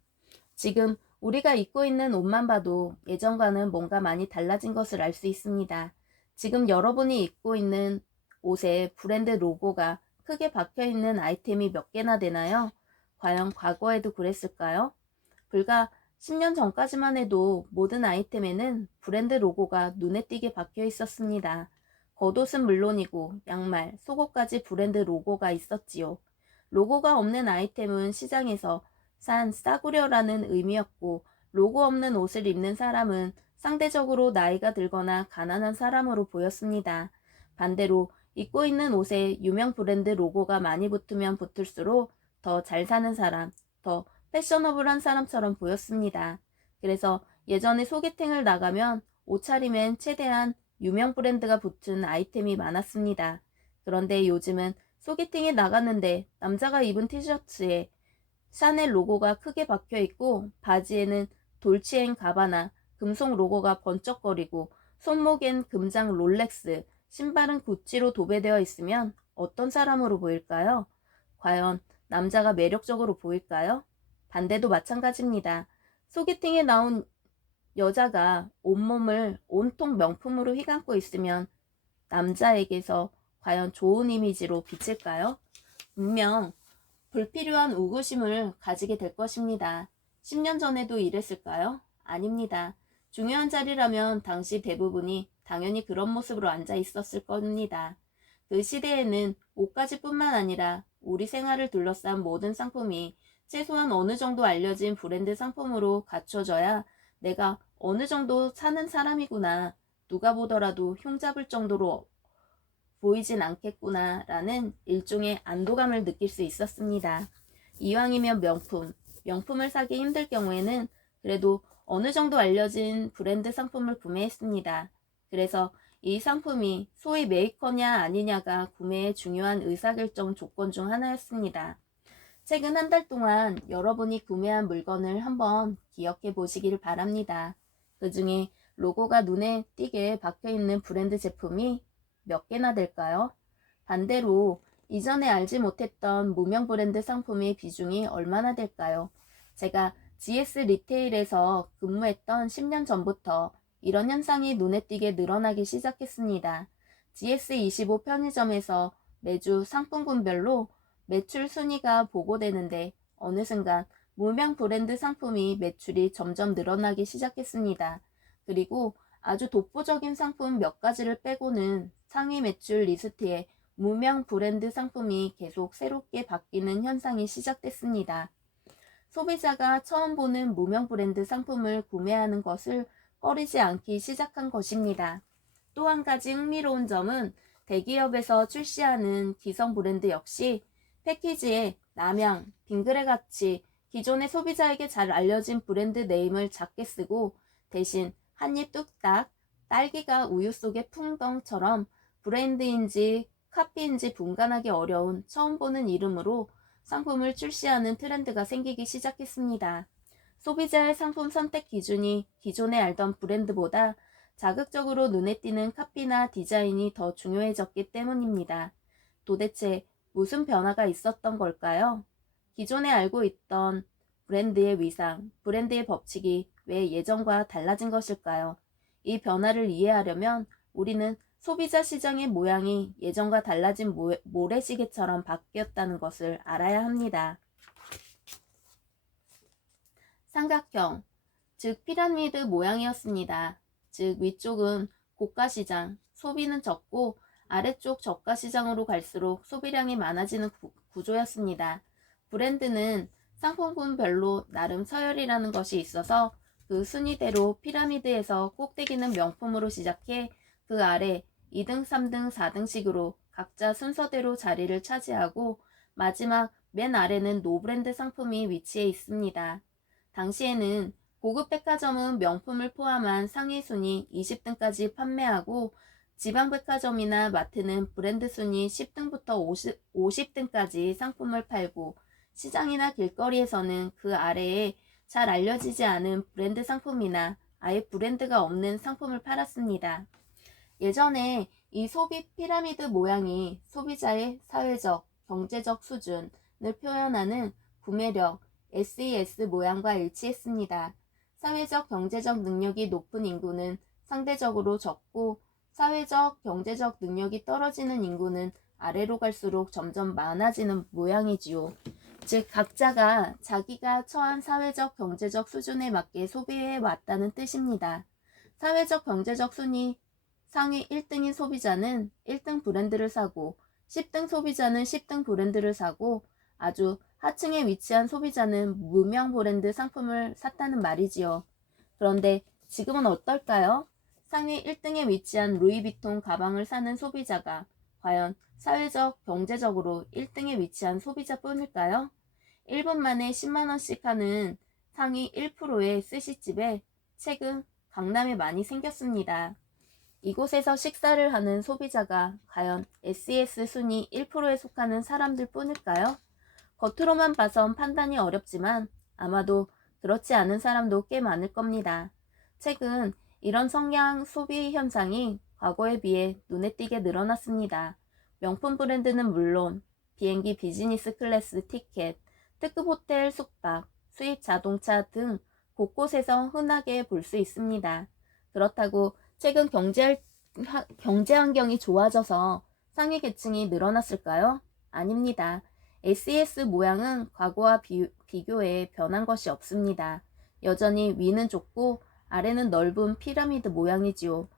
지금 우리가 입고 있는 옷만 봐도 예전과는 뭔가 많이 달라진 것을 알 수 있습니다. 지금 여러분이 입고 있는 옷에 브랜드 로고가 크게 박혀 있는 아이템이 몇 개나 되나요? 과연 과거에도 그랬을까요? 불과 10년 전까지만 해도 모든 아이템에는 브랜드 로고가 눈에 띄게 박혀 있었습니다. 겉옷은 물론이고 양말, 속옷까지 브랜드 로고가 있었지요. 로고가 없는 아이템은 시장에서 산 싸구려라는 의미였고, 로고 없는 옷을 입는 사람은 상대적으로 나이가 들거나 가난한 사람으로 보였습니다. 반대로 입고 있는 옷에 유명 브랜드 로고가 많이 붙으면 붙을수록 더 잘 사는 사람, 더 패셔너블한 사람처럼 보였습니다. 그래서 예전에 소개팅을 나가면 옷차림엔 최대한 유명 브랜드가 붙은 아이템이 많았습니다. 그런데 요즘은 소개팅에 나갔는데 남자가 입은 티셔츠에 샤넬 로고가 크게 박혀 있고 바지에는 돌치앤가바나 금속 로고가 번쩍거리고 손목엔 금장 롤렉스, 신발은 구찌로 도배되어 있으면 어떤 사람으로 보일까요? 과연 남자가 매력적으로 보일까요? 반대도 마찬가지입니다. 소개팅에 나온 여자가 온몸을 온통 명품으로 휘감고 있으면 남자에게서 과연 좋은 이미지로 비칠까요? 분명 불필요한 의구심을 가지게 될 것입니다. 10년 전에도 이랬을까요? 아닙니다. 중요한 자리라면 당시 대부분이 당연히 그런 모습으로 앉아 있었을 겁니다. 그 시대에는 옷가지뿐만 아니라 우리 생활을 둘러싼 모든 상품이 최소한 어느 정도 알려진 브랜드 상품으로 갖춰져야 내가 어느 정도 사는 사람이구나, 누가 보더라도 흉잡을 정도로 보이진 않겠구나 라는 일종의 안도감을 느낄 수 있었습니다. 이왕이면 명품을 사기 힘들 경우에는 그래도 어느 정도 알려진 브랜드 상품을 구매했습니다. 그래서 이 상품이 소위 메이커냐 아니냐가 구매의 중요한 의사결정 조건 중 하나였습니다. 최근 한 달 동안 여러분이 구매한 물건을 한번 기억해 보시길 바랍니다. 그 중에 로고가 눈에 띄게 박혀 있는 브랜드 제품이 몇 개나 될까요? 반대로 이전에 알지 못했던 무명 브랜드 상품의 비중이 얼마나 될까요? 제가 GS 리테일에서 근무했던 10년 전부터 이런 현상이 눈에 띄게 늘어나기 시작했습니다. GS25 편의점에서 매주 상품군별로 매출 순위가 보고되는데 어느 순간 무명 브랜드 상품이 매출이 점점 늘어나기 시작했습니다. 그리고 아주 독보적인 상품 몇 가지를 빼고는 상위 매출 리스트에 무명 브랜드 상품이 계속 새롭게 바뀌는 현상이 시작됐습니다. 소비자가 처음 보는 무명 브랜드 상품을 구매하는 것을 꺼리지 않기 시작한 것입니다. 또 한 가지 흥미로운 점은 대기업에서 출시하는 기성 브랜드 역시 패키지에 남양, 빙그레 같이 기존의 소비자에게 잘 알려진 브랜드 네임을 작게 쓰고 대신 한입 뚝딱, 딸기가 우유 속의 풍덩처럼 브랜드인지 카피인지 분간하기 어려운 처음 보는 이름으로 상품을 출시하는 트렌드가 생기기 시작했습니다. 소비자의 상품 선택 기준이 기존에 알던 브랜드보다 자극적으로 눈에 띄는 카피나 디자인이 더 중요해졌기 때문입니다. 도대체 무슨 변화가 있었던 걸까요? 기존에 알고 있던 브랜드의 위상, 브랜드의 법칙이 왜 예전과 달라진 것일까요? 이 변화를 이해하려면 우리는 소비자 시장의 모양이 예전과 달라진 모래시계처럼 바뀌었다는 것을 알아야 합니다. 삼각형, 즉 피라미드 모양이었습니다. 즉 위쪽은 고가시장, 소비는 적고 아래쪽 저가시장으로 갈수록 소비량이 많아지는 구조였습니다. 브랜드는 상품군별로 나름 서열이라는 것이 있어서 그 순위대로 피라미드에서 꼭대기는 명품으로 시작해 그 아래 2등, 3등, 4등씩으로 각자 순서대로 자리를 차지하고 마지막 맨 아래는 노브랜드 상품이 위치해 있습니다. 당시에는 고급 백화점은 명품을 포함한 상위 순위 20등까지 판매하고 지방백화점이나 마트는 브랜드 순위 10등부터 50등까지 상품을 팔고 시장이나 길거리에서는 그 아래에 잘 알려지지 않은 브랜드 상품이나 아예 브랜드가 없는 상품을 팔았습니다. 예전에 이 소비 피라미드 모양이 소비자의 사회적, 경제적 수준을 표현하는 구매력, SES 모양과 일치했습니다. 사회적, 경제적 능력이 높은 인구는 상대적으로 적고 사회적, 경제적 능력이 떨어지는 인구는 아래로 갈수록 점점 많아지는 모양이지요. 즉 각자가 자기가 처한 사회적, 경제적 수준에 맞게 소비해 왔다는 뜻입니다. 사회적, 경제적 순위 상위 1등인 소비자는 1등 브랜드를 사고 10등 소비자는 10등 브랜드를 사고 아주 하층에 위치한 소비자는 무명 브랜드 상품을 샀다는 말이지요. 그런데 지금은 어떨까요? 상위 1등에 위치한 루이비통 가방을 사는 소비자가 과연 사회적, 경제적으로 1등에 위치한 소비자뿐일까요? 1분 만에 10만원씩 하는 상위 1%의 스시집에 최근 강남에 많이 생겼습니다. 이곳에서 식사를 하는 소비자가 과연 SES 순위 1%에 속하는 사람들 뿐일까요? 겉으로만 봐선 판단이 어렵지만 아마도 그렇지 않은 사람도 꽤 많을 겁니다. 최근 이런 성향 소비 현상이 과거에 비해 눈에 띄게 늘어났습니다. 명품 브랜드는 물론 비행기 비즈니스 클래스 티켓, 특급 호텔 숙박, 수입 자동차 등 곳곳에서 흔하게 볼 수 있습니다. 그렇다고 최근 경제 환경이 좋아져서 상위 계층이 늘어났을까요? 아닙니다. SES 모양은 과거와 비교해 변한 것이 없습니다. 여전히 위는 좁고 아래는 넓은 피라미드 모양이지요.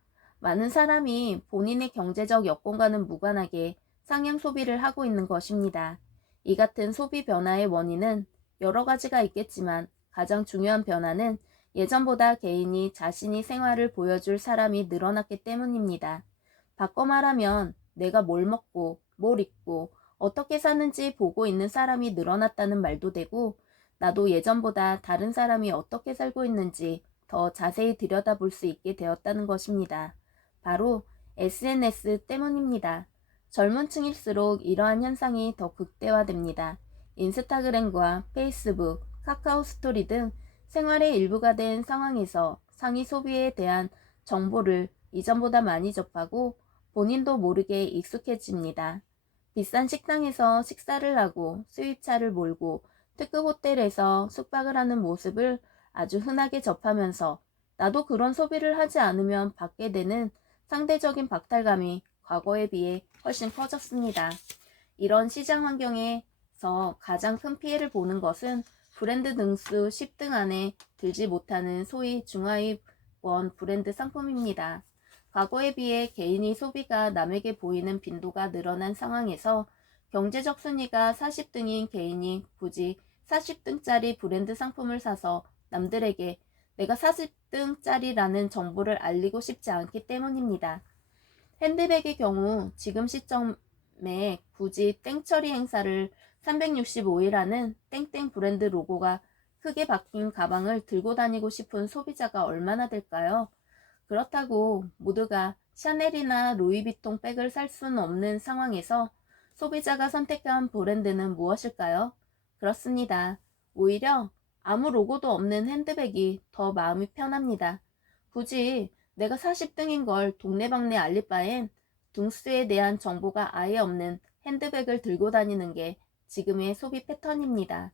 많은 사람이 본인의 경제적 여건과는 무관하게 상향 소비를 하고 있는 것입니다. 이 같은 소비 변화의 원인은 여러 가지가 있겠지만 가장 중요한 변화는 예전보다 개인이 자신이 생활을 보여줄 사람이 늘어났기 때문입니다. 바꿔 말하면 내가 뭘 먹고 뭘 입고 어떻게 사는지 보고 있는 사람이 늘어났다는 말도 되고 나도 예전보다 다른 사람이 어떻게 살고 있는지 더 자세히 들여다볼 수 있게 되었다는 것입니다. 바로 SNS 때문입니다. 젊은 층일수록 이러한 현상이 더 극대화됩니다. 인스타그램과 페이스북, 카카오 스토리 등 생활의 일부가 된 상황에서 상위 소비에 대한 정보를 이전보다 많이 접하고 본인도 모르게 익숙해집니다. 비싼 식당에서 식사를 하고 수입차를 몰고 특급 호텔에서 숙박을 하는 모습을 아주 흔하게 접하면서 나도 그런 소비를 하지 않으면 받게 되는 상대적인 박탈감이 과거에 비해 훨씬 커졌습니다. 이런 시장 환경에서 가장 큰 피해를 보는 것은 브랜드 등수 10등 안에 들지 못하는 소위 중하위권 브랜드 상품입니다. 과거에 비해 개인이 소비가 남에게 보이는 빈도가 늘어난 상황에서 경제적 순위가 40등인 개인이 굳이 40등짜리 브랜드 상품을 사서 남들에게 내가 40등짜리라는 정보를 알리고 싶지 않기 때문입니다. 핸드백의 경우 지금 시점에 굳이 땡처리 행사를 365일 하는 땡땡 브랜드 로고가 크게 박힌 가방을 들고 다니고 싶은 소비자가 얼마나 될까요? 그렇다고 모두가 샤넬이나 루이비통 백을 살 수는 없는 상황에서 소비자가 선택한 브랜드는 무엇일까요? 그렇습니다. 오히려 아무 로고도 없는 핸드백이 더 마음이 편합니다. 굳이 내가 40등인 걸 동네방네 알릴 바엔 등수에 대한 정보가 아예 없는 핸드백을 들고 다니는 게 지금의 소비 패턴입니다.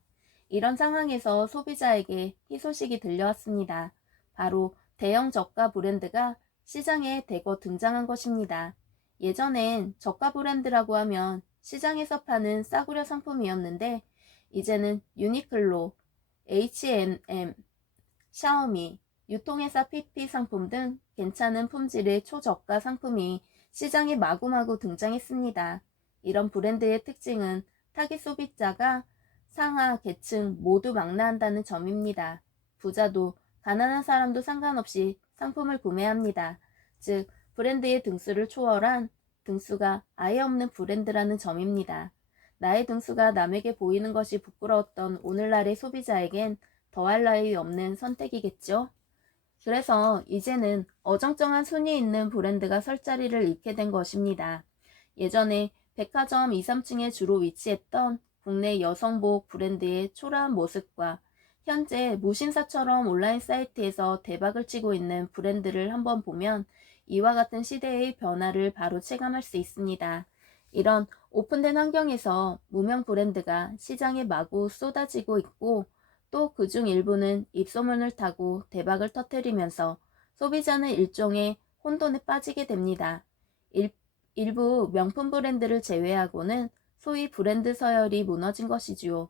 이런 상황에서 소비자에게 희소식이 들려왔습니다. 바로 대형 저가 브랜드가 시장에 대거 등장한 것입니다. 예전엔 저가 브랜드라고 하면 시장에서 파는 싸구려 상품이었는데 이제는 유니클로, H&M, 샤오미, 유통회사 PP 상품 등 괜찮은 품질의 초저가 상품이 시장에 마구마구 등장했습니다. 이런 브랜드의 특징은 타깃 소비자가 상하, 계층 모두 망라한다는 점입니다. 부자도 가난한 사람도 상관없이 상품을 구매합니다. 즉, 브랜드의 등수를 초월한 등수가 아예 없는 브랜드라는 점입니다. 나의 등수가 남에게 보이는 것이 부끄러웠던 오늘날의 소비자에겐 더할 나위 없는 선택이겠죠. 그래서 이제는 어정쩡한 순위 있는 브랜드가 설 자리를 잃게 된 것입니다. 예전에 백화점 2, 3층에 주로 위치했던 국내 여성복 브랜드의 초라한 모습과 현재 무신사처럼 온라인 사이트에서 대박을 치고 있는 브랜드를 한번 보면 이와 같은 시대의 변화를 바로 체감할 수 있습니다. 이런 오픈된 환경에서 무명 브랜드가 시장에 마구 쏟아지고 있고 또 그중 일부는 입소문을 타고 대박을 터뜨리면서 소비자는 일종의 혼돈에 빠지게 됩니다. 일부 명품 브랜드를 제외하고는 소위 브랜드 서열이 무너진 것이지요.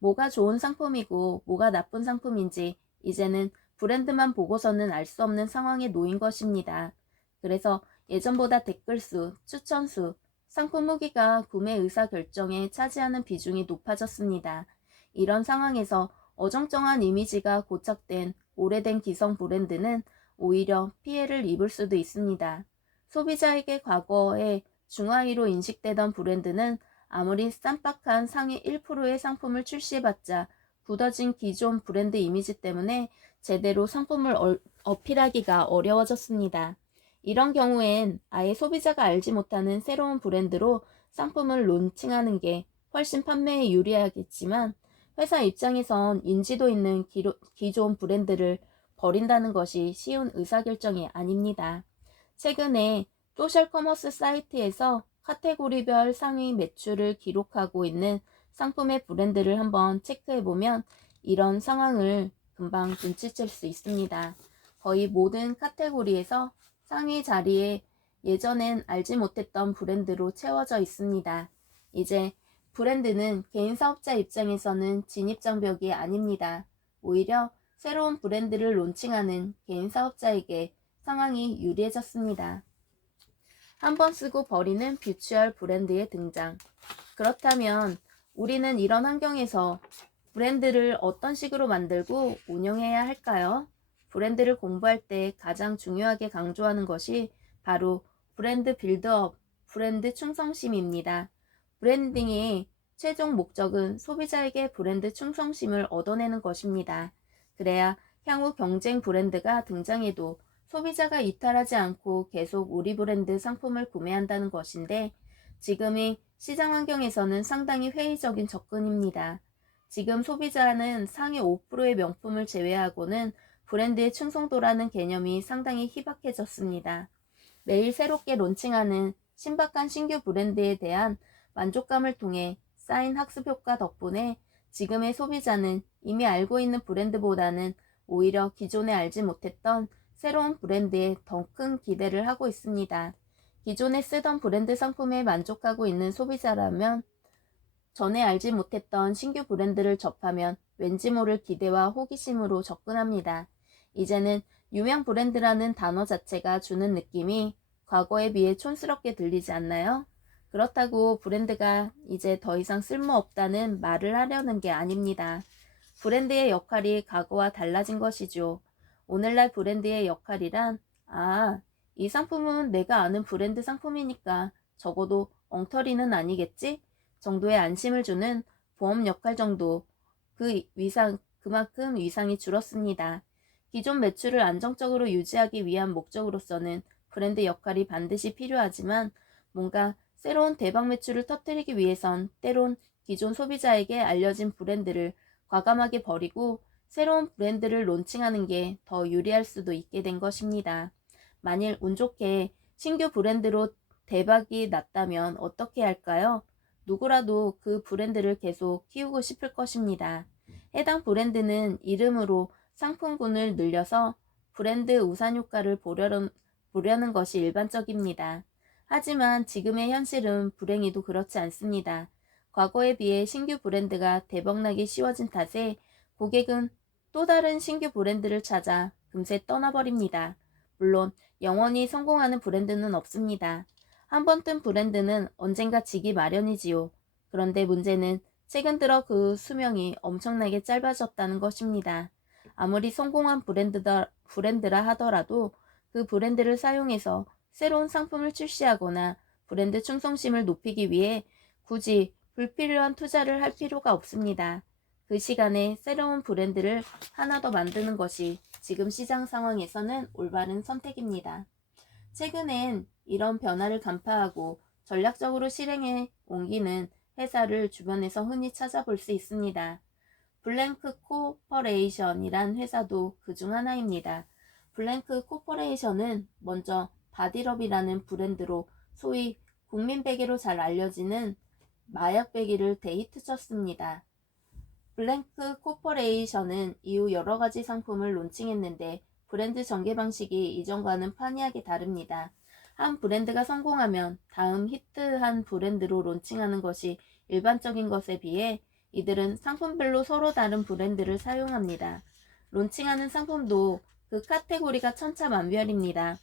뭐가 좋은 상품이고 뭐가 나쁜 상품인지 이제는 브랜드만 보고서는 알 수 없는 상황에 놓인 것입니다. 그래서 예전보다 댓글 수, 추천 수, 상품 후기가 구매 의사 결정에 차지하는 비중이 높아졌습니다. 이런 상황에서 어정쩡한 이미지가 고착된 오래된 기성 브랜드는 오히려 피해를 입을 수도 있습니다. 소비자에게 과거에 중하위로 인식되던 브랜드는 아무리 쌈박한 상위 1%의 상품을 출시해봤자 굳어진 기존 브랜드 이미지 때문에 제대로 상품을 어필하기가 어려워졌습니다. 이런 경우엔 아예 소비자가 알지 못하는 새로운 브랜드로 상품을 론칭하는 게 훨씬 판매에 유리하겠지만 회사 입장에선 인지도 있는 기존 브랜드를 버린다는 것이 쉬운 의사결정이 아닙니다. 최근에 소셜 커머스 사이트에서 카테고리별 상위 매출을 기록하고 있는 상품의 브랜드를 한번 체크해보면 이런 상황을 금방 눈치챌 수 있습니다. 거의 모든 카테고리에서 상위 자리에 예전엔 알지 못했던 브랜드로 채워져 있습니다. 이제 브랜드는 개인 사업자 입장에서는 진입장벽이 아닙니다. 오히려 새로운 브랜드를 론칭하는 개인 사업자에게 상황이 유리해졌습니다. 한번 쓰고 버리는 뷰추얼 브랜드의 등장. 그렇다면 우리는 이런 환경에서 브랜드를 어떤 식으로 만들고 운영해야 할까요? 브랜드를 공부할 때 가장 중요하게 강조하는 것이 바로 브랜드 빌드업, 브랜드 충성심입니다. 브랜딩의 최종 목적은 소비자에게 브랜드 충성심을 얻어내는 것입니다. 그래야 향후 경쟁 브랜드가 등장해도 소비자가 이탈하지 않고 계속 우리 브랜드 상품을 구매한다는 것인데 지금의 시장 환경에서는 상당히 회의적인 접근입니다. 지금 소비자는 상위 5%의 명품을 제외하고는 브랜드의 충성도라는 개념이 상당히 희박해졌습니다. 매일 새롭게 론칭하는 신박한 신규 브랜드에 대한 만족감을 통해 쌓인 학습 효과 덕분에 지금의 소비자는 이미 알고 있는 브랜드보다는 오히려 기존에 알지 못했던 새로운 브랜드에 더 큰 기대를 하고 있습니다. 기존에 쓰던 브랜드 상품에 만족하고 있는 소비자라면 전에 알지 못했던 신규 브랜드를 접하면 왠지 모를 기대와 호기심으로 접근합니다. 이제는 유명 브랜드라는 단어 자체가 주는 느낌이 과거에 비해 촌스럽게 들리지 않나요? 그렇다고 브랜드가 이제 더 이상 쓸모없다는 말을 하려는 게 아닙니다. 브랜드의 역할이 과거와 달라진 것이죠. 오늘날 브랜드의 역할이란 이 상품은 내가 아는 브랜드 상품이니까 적어도 엉터리는 아니겠지? 정도의 안심을 주는 보험 역할 정도. 그만큼 위상이 줄었습니다. 기존 매출을 안정적으로 유지하기 위한 목적으로서는 브랜드 역할이 반드시 필요하지만 뭔가 새로운 대박 매출을 터뜨리기 위해선 때론 기존 소비자에게 알려진 브랜드를 과감하게 버리고 새로운 브랜드를 론칭하는 게 더 유리할 수도 있게 된 것입니다. 만일 운 좋게 신규 브랜드로 대박이 났다면 어떻게 할까요? 누구라도 그 브랜드를 계속 키우고 싶을 것입니다. 해당 브랜드는 이름으로 상품군을 늘려서 브랜드 우산 효과를 보려는 것이 일반적입니다. 하지만 지금의 현실은 불행히도 그렇지 않습니다. 과거에 비해 신규 브랜드가 대박나기 쉬워진 탓에 고객은 또 다른 신규 브랜드를 찾아 금세 떠나버립니다. 물론 영원히 성공하는 브랜드는 없습니다. 한번 뜬 브랜드는 언젠가 지기 마련이지요. 그런데 문제는 최근 들어 그 수명이 엄청나게 짧아졌다는 것입니다. 아무리 성공한 브랜드라 하더라도 그 브랜드를 사용해서 새로운 상품을 출시하거나 브랜드 충성심을 높이기 위해 굳이 불필요한 투자를 할 필요가 없습니다. 그 시간에 새로운 브랜드를 하나 더 만드는 것이 지금 시장 상황에서는 올바른 선택입니다. 최근엔 이런 변화를 간파하고 전략적으로 실행해 옮기는 회사를 주변에서 흔히 찾아볼 수 있습니다. 블랭크 코퍼레이션이란 회사도 그중 하나입니다. 블랭크 코퍼레이션은 먼저 바디럽이라는 브랜드로 소위 국민배기로 잘 알려지는 마약배기를 대히트쳤습니다. 블랭크 코퍼레이션은 이후 여러가지 상품을 론칭했는데 브랜드 전개 방식이 이전과는 판이하게 다릅니다. 한 브랜드가 성공하면 다음 히트한 브랜드로 론칭하는 것이 일반적인 것에 비해 이들은 상품별로 서로 다른 브랜드를 사용합니다. 론칭하는 상품도 그 카테고리가 천차만별입니다.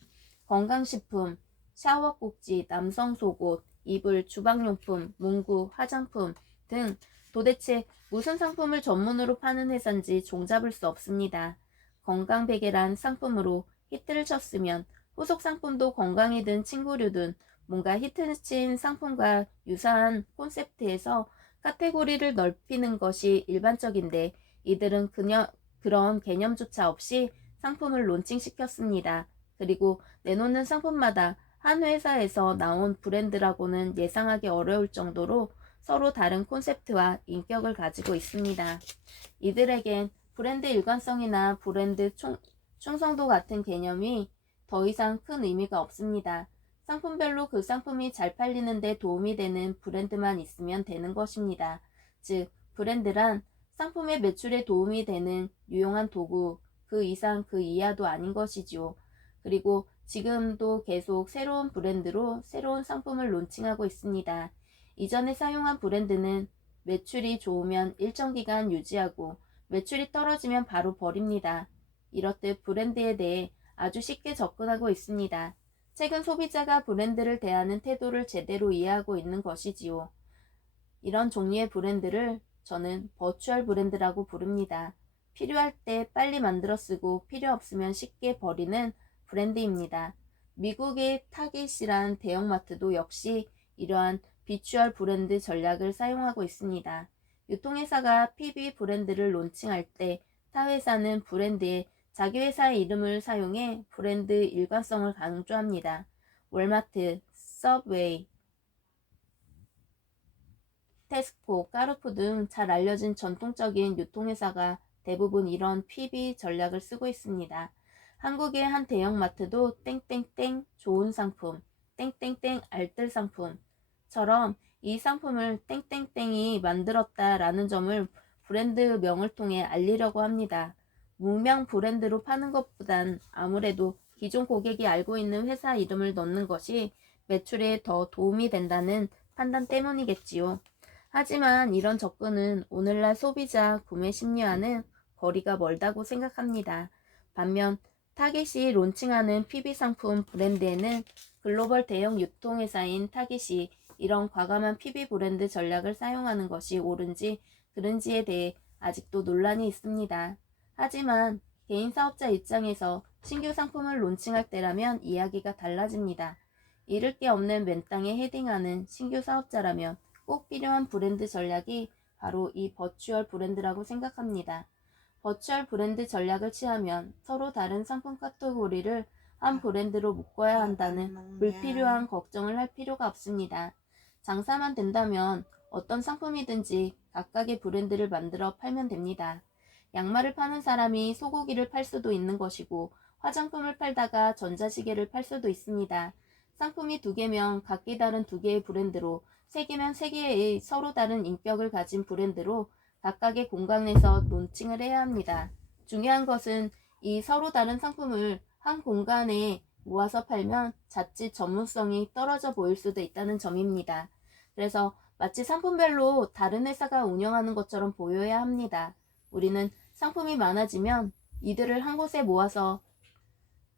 건강식품, 샤워꼭지, 남성 속옷, 이불, 주방용품, 문구, 화장품 등 도대체 무슨 상품을 전문으로 파는 회사인지 종잡을 수 없습니다. 건강베개란 상품으로 히트를 쳤으면 후속 상품도 건강이든 친구류든 뭔가 히트친 상품과 유사한 콘셉트에서 카테고리를 넓히는 것이 일반적인데 이들은 그런 개념조차 없이 상품을 론칭시켰습니다. 그리고 내놓는 상품마다 한 회사에서 나온 브랜드라고는 예상하기 어려울 정도로 서로 다른 콘셉트와 인격을 가지고 있습니다. 이들에겐 브랜드 일관성이나 브랜드 충성도 같은 개념이 더 이상 큰 의미가 없습니다. 상품별로 그 상품이 잘 팔리는 데 도움이 되는 브랜드만 있으면 되는 것입니다. 즉, 브랜드란 상품의 매출에 도움이 되는 유용한 도구, 그 이상 그 이하도 아닌 것이지요. 그리고 지금도 계속 새로운 브랜드로 새로운 상품을 론칭하고 있습니다. 이전에 사용한 브랜드는 매출이 좋으면 일정 기간 유지하고 매출이 떨어지면 바로 버립니다. 이렇듯 브랜드에 대해 아주 쉽게 접근하고 있습니다. 최근 소비자가 브랜드를 대하는 태도를 제대로 이해하고 있는 것이지요. 이런 종류의 브랜드를 저는 버추얼 브랜드라고 부릅니다. 필요할 때 빨리 만들어 쓰고 필요 없으면 쉽게 버리는 브랜드입니다. 미국의 타깃이란 대형마트도 역시 이러한 비추얼 브랜드 전략을 사용하고 있습니다. 유통회사가 PB 브랜드를 론칭할 때 타 회사는 브랜드에 자기 회사의 이름을 사용해 브랜드 일관성을 강조합니다. 월마트, 서브웨이, 테스코, 까르푸 등 잘 알려진 전통적인 유통회사가 대부분 이런 PB 전략을 쓰고 있습니다. 한국의 한 대형마트도 땡땡땡 좋은 상품, 땡땡땡 알뜰 상품처럼 이 상품을 땡땡땡이 만들었다라는 점을 브랜드명을 통해 알리려고 합니다. 무명 브랜드로 파는 것보단 아무래도 기존 고객이 알고 있는 회사 이름을 넣는 것이 매출에 더 도움이 된다는 판단 때문이겠지요. 하지만 이런 접근은 오늘날 소비자 구매 심리와는 거리가 멀다고 생각합니다. 반면 타깃이 론칭하는 PB 상품 브랜드에는 글로벌 대형 유통회사인 타깃이 이런 과감한 PB 브랜드 전략을 사용하는 것이 옳은지 그른지에 대해 아직도 논란이 있습니다. 하지만 개인 사업자 입장에서 신규 상품을 론칭할 때라면 이야기가 달라집니다. 잃을 게 없는 맨땅에 헤딩하는 신규 사업자라면 꼭 필요한 브랜드 전략이 바로 이 버추얼 브랜드라고 생각합니다. 버추얼 브랜드 전략을 취하면 서로 다른 상품 카테고리를 한 브랜드로 묶어야 한다는 불필요한 걱정을 할 필요가 없습니다. 장사만 된다면 어떤 상품이든지 각각의 브랜드를 만들어 팔면 됩니다. 양말을 파는 사람이 소고기를 팔 수도 있는 것이고 화장품을 팔다가 전자시계를 팔 수도 있습니다. 상품이 두 개면 각기 다른 두 개의 브랜드로, 세 개면 세 개의 서로 다른 인격을 가진 브랜드로 각각의 공간에서 론칭을 해야 합니다. 중요한 것은 이 서로 다른 상품을 한 공간에 모아서 팔면 자칫 전문성이 떨어져 보일 수도 있다는 점입니다. 그래서 마치 상품별로 다른 회사가 운영하는 것처럼 보여야 합니다. 우리는 상품이 많아지면 이들을 한 곳에 모아서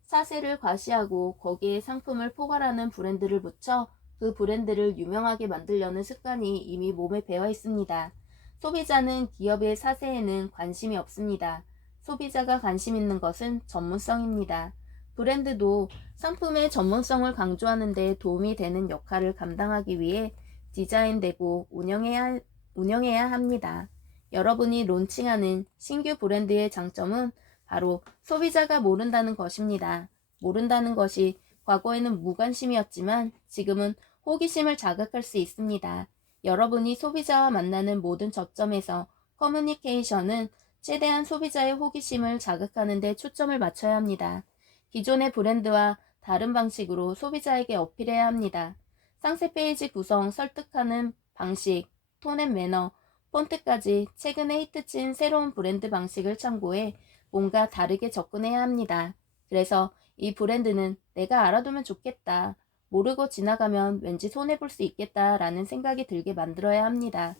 사세를 과시하고 거기에 상품을 포괄하는 브랜드를 붙여 그 브랜드를 유명하게 만들려는 습관이 이미 몸에 배어 있습니다. 소비자는 기업의 사세에는 관심이 없습니다. 소비자가 관심 있는 것은 전문성입니다. 브랜드도 상품의 전문성을 강조하는 데 도움이 되는 역할을 감당하기 위해 디자인되고 운영해야 합니다. 여러분이 론칭하는 신규 브랜드의 장점은 바로 소비자가 모른다는 것입니다. 모른다는 것이 과거에는 무관심이었지만 지금은 호기심을 자극할 수 있습니다. 여러분이 소비자와 만나는 모든 접점에서 커뮤니케이션은 최대한 소비자의 호기심을 자극하는 데 초점을 맞춰야 합니다. 기존의 브랜드와 다른 방식으로 소비자에게 어필해야 합니다. 상세 페이지 구성, 설득하는 방식, 톤 앤 매너, 폰트까지 최근에 히트친 새로운 브랜드 방식을 참고해 뭔가 다르게 접근해야 합니다. 그래서 이 브랜드는 내가 알아두면 좋겠다. 모르고 지나가면 왠지 손해볼 수 있겠다라는 생각이 들게 만들어야 합니다.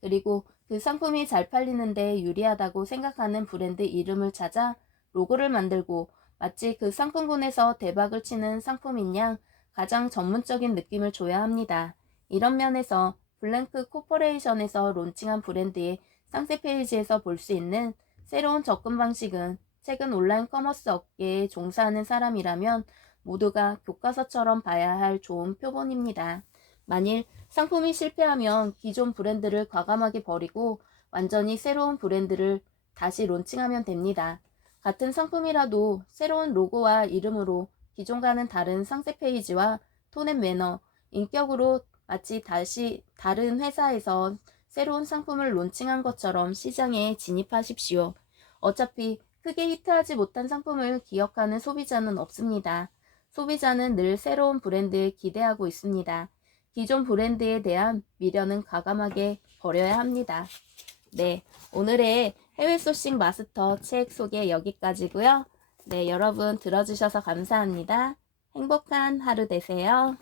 그리고 그 상품이 잘 팔리는데 유리하다고 생각하는 브랜드 이름을 찾아 로고를 만들고 마치 그 상품군에서 대박을 치는 상품인 양 가장 전문적인 느낌을 줘야 합니다. 이런 면에서 블랭크 코퍼레이션에서 론칭한 브랜드의 상세 페이지에서 볼 수 있는 새로운 접근 방식은 최근 온라인 커머스 업계에 종사하는 사람이라면 모두가 교과서처럼 봐야 할 좋은 표본입니다. 만일 상품이 실패하면 기존 브랜드를 과감하게 버리고 완전히 새로운 브랜드를 다시 론칭하면 됩니다. 같은 상품이라도 새로운 로고와 이름으로 기존과는 다른 상세 페이지와 톤 앤 매너, 인격으로 마치 다시 다른 회사에서 새로운 상품을 론칭한 것처럼 시장에 진입하십시오. 어차피 크게 히트하지 못한 상품을 기억하는 소비자는 없습니다. 소비자는 늘 새로운 브랜드에 기대하고 있습니다. 기존 브랜드에 대한 미련은 과감하게 버려야 합니다. 네, 오늘의 해외 소싱 마스터 책 소개 여기까지고요. 네, 여러분 들어주셔서 감사합니다. 행복한 하루 되세요.